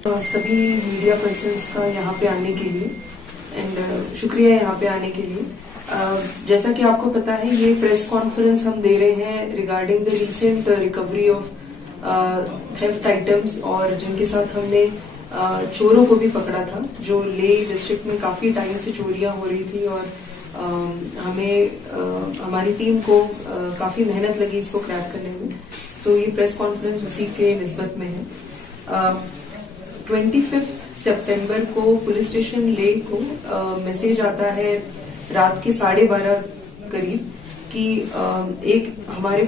सभी media persons का यहाँ पे आने के लिए एंड शुक्रिया यहाँ पे आने के लिए। जैसा कि आपको पता है, ये प्रेस कॉन्फ्रेंस हम दे रहे हैं regarding the recent recovery of theft items, और जिनके साथ हमने चोरों को भी पकड़ा था, जो ले डिस्ट्रिक्ट में काफी टाइम से चोरियां हो रही थी और हमारी टीम को काफी मेहनत लगी इसको क्रैक करने में। सो ये प्रेस कॉन्फ्रेंस उसी के निस्बत में है। 25 सितंबर को पुलिस स्टेशन ले को मैसेज आता है रात के 12:30 करीब कि एक हमारे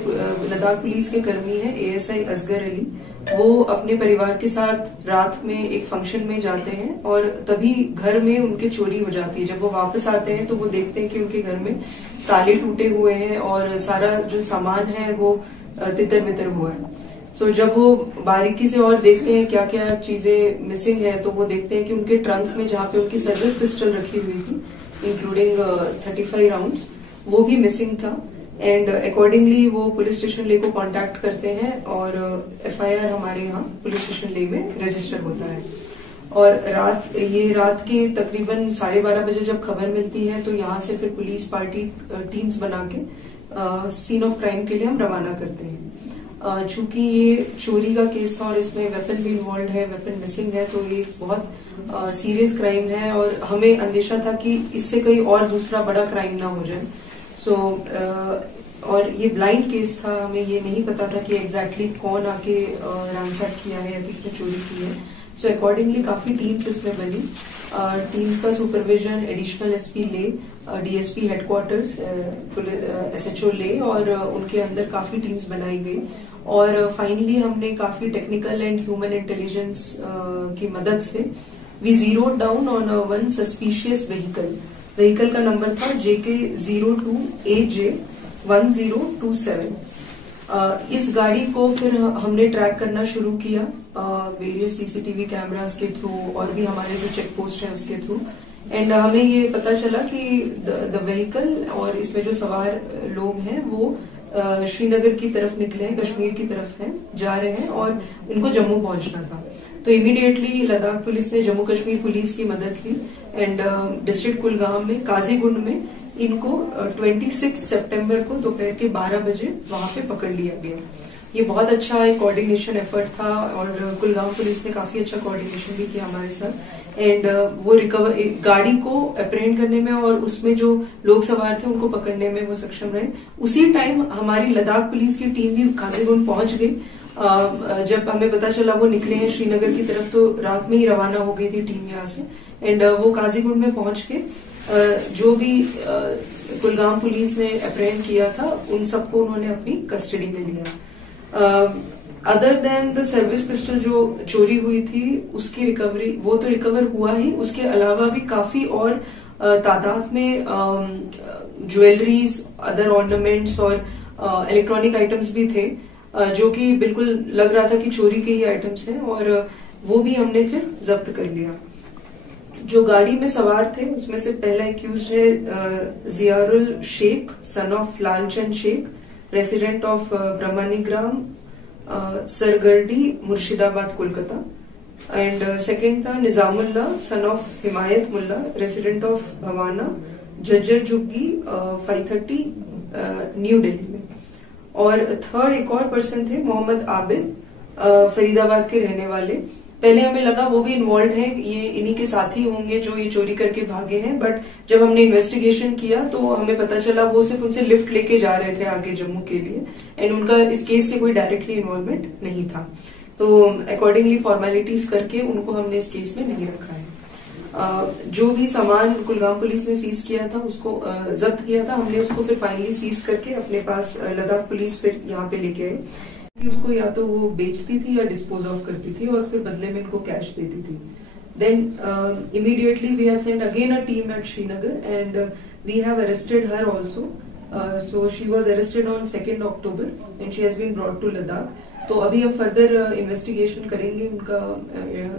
लद्दाख पुलिस के कर्मी है ASI असगर अली, वो अपने परिवार के साथ रात में एक फंक्शन में जाते हैं और तभी घर में उनके चोरी हो जाती है। जब वो वापस आते हैं तो वो देखते हैं कि उनके घर में ताले टूटे हुए हैं और सारा जो सामान है वो तितर बितर हुआ है। सो जब वो बारीकी से और देखते हैं क्या क्या चीजें मिसिंग है, तो वो देखते हैं कि उनके ट्रंक में जहाँ पे उनकी सर्विस पिस्टल रखी हुई थी इंक्लूडिंग 35 राउंड्स, वो भी मिसिंग था। एंड अकॉर्डिंगली वो पुलिस स्टेशन ले को कांटेक्ट करते हैं और FIR हमारे यहाँ पुलिस स्टेशन ले में रजिस्टर होता है। और रात के तकरीबन 12:30 बजे जब खबर मिलती है तो यहाँ से फिर पुलिस पार्टी टीम्स बना के सीन ऑफ क्राइम के लिए हम रवाना करते हैं। चूंकि ये चोरी का केस था और इसमें वेपन भी इन्वॉल्व है, वेपन मिसिंग है, तो ये बहुत सीरियस क्राइम है और हमें अंदेशा था कि इससे कोई और दूसरा बड़ा क्राइम ना हो जाए। सो और ये ब्लाइंड केस था, हमें ये नहीं पता था कि एग्जैक्टली कौन आके रैंसैक किया है या किसने चोरी की है। सो अकॉर्डिंगली काफी टीम्स इसमें बनी। टीम्स का सुपरविजन एडिशनल SP ले, DSP हेडक्वार्टर्स, SHO ले, और उनके अंदर काफी टीम्स बनाई गई और फाइनली हमने काफी टेक्निकल एंड ह्यूमन इंटेलिजेंस की मदद से we zeroed down on one suspicious vehicle का नंबर था JK02AJ 1027। इस गाड़ी को फिर हमने ट्रैक करना शुरू किया वेरियस CCTV कैमरास के थ्रू और भी हमारे जो चेक पोस्ट है उसके थ्रू। एंड हमें ये पता चला कि द व्हीकल और इसमें जो सवार लोग हैं वो श्रीनगर की तरफ निकले हैं, कश्मीर की तरफ हैं, जा रहे हैं और इनको जम्मू पहुंचना था। तो इमीडिएटली लद्दाख पुलिस ने जम्मू कश्मीर पुलिस की मदद ली एंड डिस्ट्रिक्ट कुलगाम में काजीगुंड में इनको 26 सितंबर को दोपहर के 12 बजे वहां पे पकड़ लिया गया। ये बहुत अच्छा एक कोऑर्डिनेशन एफर्ट था और कुलगाम पुलिस ने काफी अच्छा कोऑर्डिनेशन भी किया हमारे साथ। एंड वो गाड़ी को अप्रेंड करने में और उसमें जो लोग सवार थे उनको पकड़ने में वो सक्षम रहे। उसी टाइम हमारी लद्दाख पुलिस की टीम भी काजीगुंड पहुंच गई। जब हमें पता चला वो निकले हैं श्रीनगर की तरफ, तो रात में ही रवाना हो गई थी टीम यहाँ से। एंड वो काजीगुंड में पहुंच के जो भी कुलगाम पुलिस ने अप्रेंड किया था उन सबको उन्होंने अपनी कस्टडी में लिया। Other than the service pistol जो चोरी हुई थी उसकी रिकवरी, वो तो रिकवर हुआ ही, उसके अलावा भी काफी और तादाद में ज्वेलरीज, अदर ऑर्नामेंट्स और इलेक्ट्रॉनिक आइटम्स भी थे जो कि बिल्कुल लग रहा था कि चोरी के ही आइटम्स हैं, और वो भी हमने फिर जब्त कर लिया। जो गाड़ी में सवार थे उसमें से पहला एक्यूज्ड है Jiarul Sheikh, son of Lalchand Sheikh, resident of Brahmanigram, Sargardi, Murshidabad, Kolkata. And second था Nizamulla, son of Himayat Mulla, resident of Bhawana, Jhajjar झुग्गी, 530 न्यू दिल्ली में। और थर्ड एक और पर्सन थे मोहम्मद आबिद, फरीदाबाद के रहने वाले। पहले हमें लगा वो भी इन्वॉल्व हैं, ये इन्हीं के साथी होंगे जो ये चोरी करके भागे हैं, बट जब हमने इन्वेस्टिगेशन किया तो हमें पता चला वो सिर्फ उनसे लिफ्ट लेके जा रहे थे आगे जम्मू के लिए एंड उनका इस केस से कोई डायरेक्टली इन्वॉल्वमेंट नहीं था। तो अकॉर्डिंगली फॉर्मेलिटीज करके उनको हमने इस केस में नहीं रखा है। जो भी सामान कुलगाम पुलिस ने सीज किया था उसको जब्त किया था, हमने उसको फिर फाइनली सीज करके अपने पास लद्दाख पुलिस फिर यहाँ पे लेके आए कि उसको या तो वो बेचती थी या डिस्पोज ऑफ करती थी और फिर बदले में इनको कैश देती थी। Then immediately we have sent again a team at Srinagar and we have arrested her also. So she was arrested on 2nd October and she has been brought to Ladakh. तो अभी हम further investigation करेंगे उनका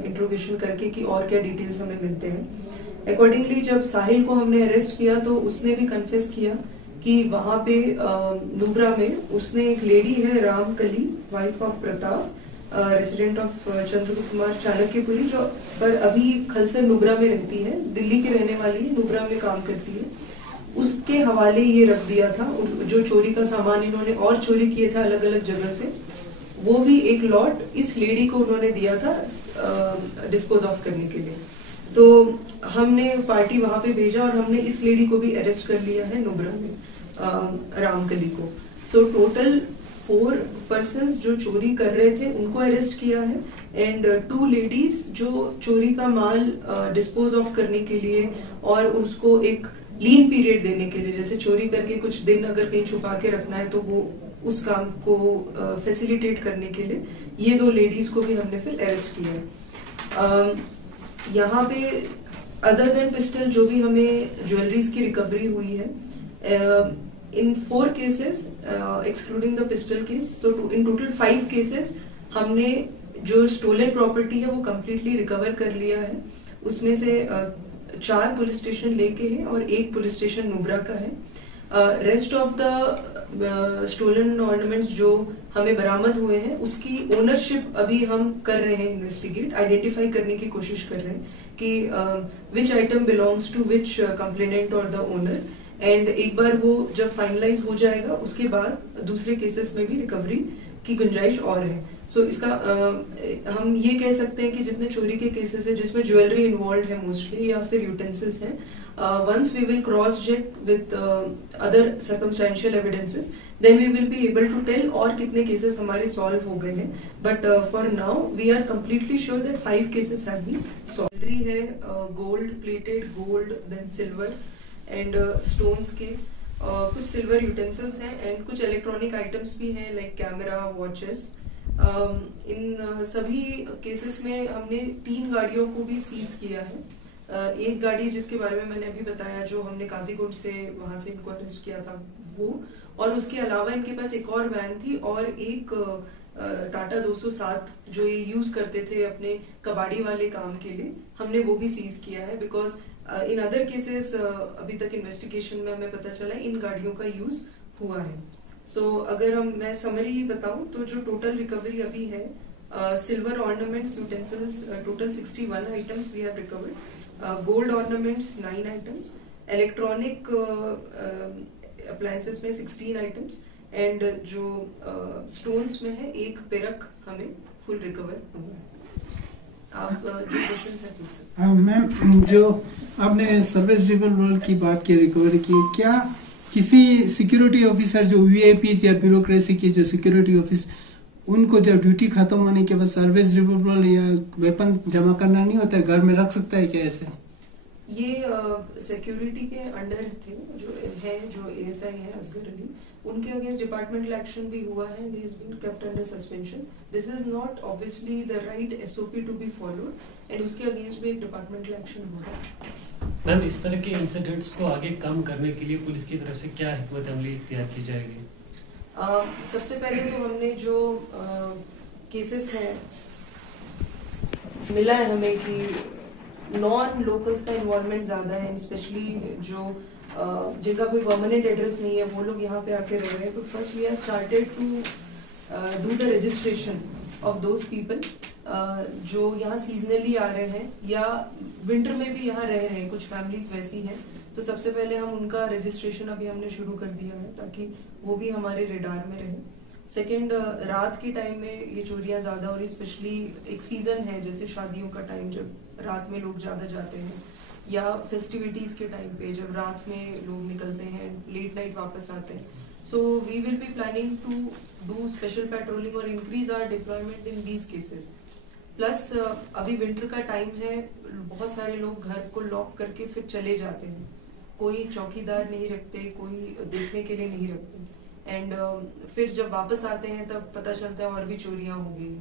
interrogation करके कि और क्या details हमें मिलते हैं। अकॉर्डिंगली जब साहिल को हमने अरेस्ट किया तो उसने भी कन्फेस किया कि वहां पे नुब्रा में उसने एक लेडी है Ramkali, wife of Pratap, resident of Chandragupta Kumar Chanakyapuri, जो पर अभी खलसर नुब्रा में रहती है, दिल्ली की रहने वाली है, नुब्रा में काम करती है, उसके हवाले ये रख दिया था। जो चोरी का सामान इन्होंने और चोरी किए थे अलग अलग जगह से, वो भी एक लॉट इस लेडी को उन्होंने दिया था डिस्पोज ऑफ करने के लिए। तो हमने पार्टी वहां पे भेजा और हमने इस लेडी को भी अरेस्ट कर लिया है नुब्रा में, रामकली को। सो टोटल 4 पर्सन्स जो चोरी कर रहे थे उनको अरेस्ट किया है, एंड 2 लेडीज जो चोरी का माल डिस्पोज ऑफ करने के लिए और उसको एक लीन पीरियड देने के लिए, जैसे चोरी करके कुछ दिन अगर कहीं छुपा के रखना है तो वो उस काम को फैसिलिटेट करने के लिए ये 2 लेडीज को भी हमने फिर अरेस्ट किया है। यहाँ पे अदर देन पिस्टल जो भी हमें ज्वेलरीज की रिकवरी हुई है, इन 4 cases excluding the pistol case, so in total 5 cases हमने जो स्टोलन प्रॉपर्टी है वो कम्प्लीटली रिकवर कर लिया है। उसमें से 4 पुलिस स्टेशन लेके हैं और 1 पुलिस स्टेशन नुब्रा का है। Rest of the stolen ornaments जो हमें बरामद हुए हैं उसकी ओनरशिप अभी हम कर रहे हैं, इन्वेस्टिगेट, आइडेंटिफाई करने की कोशिश कर रहे हैं कि which item belongs to which complainant और द ओनर, एंड एक बार वो जब फाइनलाइज हो जाएगा उसके बाद दूसरे केसेस में भी रिकवरी की गुंजाइश और है। सो इसका हम ये कह सकते हैं कि जितने चोरी के केसेस है जिसमें ज्वेलरी इन्वॉल्व है मोस्टली या फिर यूटेंसिल्स हैं, once we will cross check with other circumstantial evidences, then we will be able to tell और कितने केसेस हमारे सॉल्व हो गए हैं। But for now we are completely sure that 5 cases have been solve. Jewellery है gold plated, gold, then silver and stones के, कुछ silver utensils हैं एंड कुछ इलेक्ट्रॉनिक आइटम्स भी हैं लाइक कैमरा, वॉचेस। इन सभी केसेस में हमने 3 गाड़ियों को भी सीज किया है। एक गाड़ी जिसके बारे में मैंने अभी बताया जो हमने काजीकोट से वहां से इनको अरेस्ट किया था वो, और उसके अलावा इनके पास एक और वैन थी और एक टाटा 207 जो ये यूज करते थे अपने कबाड़ी वाले काम के लिए, हमने वो भी सीज किया है। बिकॉज इन अदर केसेस अभी तक इन्वेस्टिगेशन में हमें पता चला इन गाड़ियों का यूज हुआ है। सो अगर मैं समरी बताऊं तो जो टोटल रिकवरी अभी है, silver ornaments utensils total 61 items we have recovered, gold ornaments 9 items, electronic appliances में 16 आइटम्स, एंड जो स्टोन्स में है 1 पेरक हमें फुल रिकवर हुआ है। आप जो क्वेश्चंस हैं पूछ सकते हैं। मैम, जो आपने सर्विस रिवॉल्वर की बात की, रिकवरी की, क्या किसी सिक्योरिटी ऑफिसर जो वीआईपीज या ब्यूरोक्रेसी की जो सिक्योरिटी ऑफिस, उनको जब ड्यूटी खत्म होने के बाद सर्विस रिवॉल्वर या वेपन जमा करना नहीं होता है, घर में रख सकता है क्या ऐसे? ये सिक्योरिटी के अंडर थे जो एएसआई है असगर अली, उनके अगेंस्ट डिपार्टमेंटल एक्शन भी हुआ है, he has been kept under suspension. This is not obviously the right SOP to be followed, and उसके अगेंस्ट भी एक डिपार्टमेंटल एक्शन हो रहा है। मैम, इस तरह के इंसिडेंट्स को आगे कम करने के लिए पुलिस की तरफ से क्या हिकमत अमली इख्तियार की जाएगी? सबसे पहले तो हमने जो केसेस हैं मिला है हमें कि नॉन लोकल्स का इन्वॉल्वमेंट ज़्यादा है, स्पेशली जो जिनका कोई परमानेंट एड्रेस नहीं है वो लोग यहाँ पे आके रह रहे हैं। तो first we have started to do the registration of those people जो यहाँ सीजनली आ रहे हैं या विंटर में भी यहाँ रह रहे हैं, कुछ फैमिलीज वैसी हैं। तो सबसे पहले हम उनका रजिस्ट्रेशन अभी हमने शुरू कर दिया है ताकि वो भी हमारे रेडार में रहे। सेकेंड, रात के टाइम में ये चोरियां ज़्यादा हो रही, स्पेशली एक सीज़न है जैसे शादियों का टाइम जब रात में लोग ज़्यादा जाते हैं, या फेस्टिविटीज़ के टाइम पे जब रात में लोग निकलते हैं, लेट नाइट वापस आते हैं। So we will be planning to do special patrolling और increase our deployment in these cases. Plus अभी विंटर का टाइम है, बहुत सारे लोग घर को लॉक करके फिर चले जाते हैं, कोई चौकीदार नहीं रखते, कोई देखने के लिए नहीं रखते, एंड फिर जब वापस आते हैं तब पता चलता है और भी चोरियां हो गई।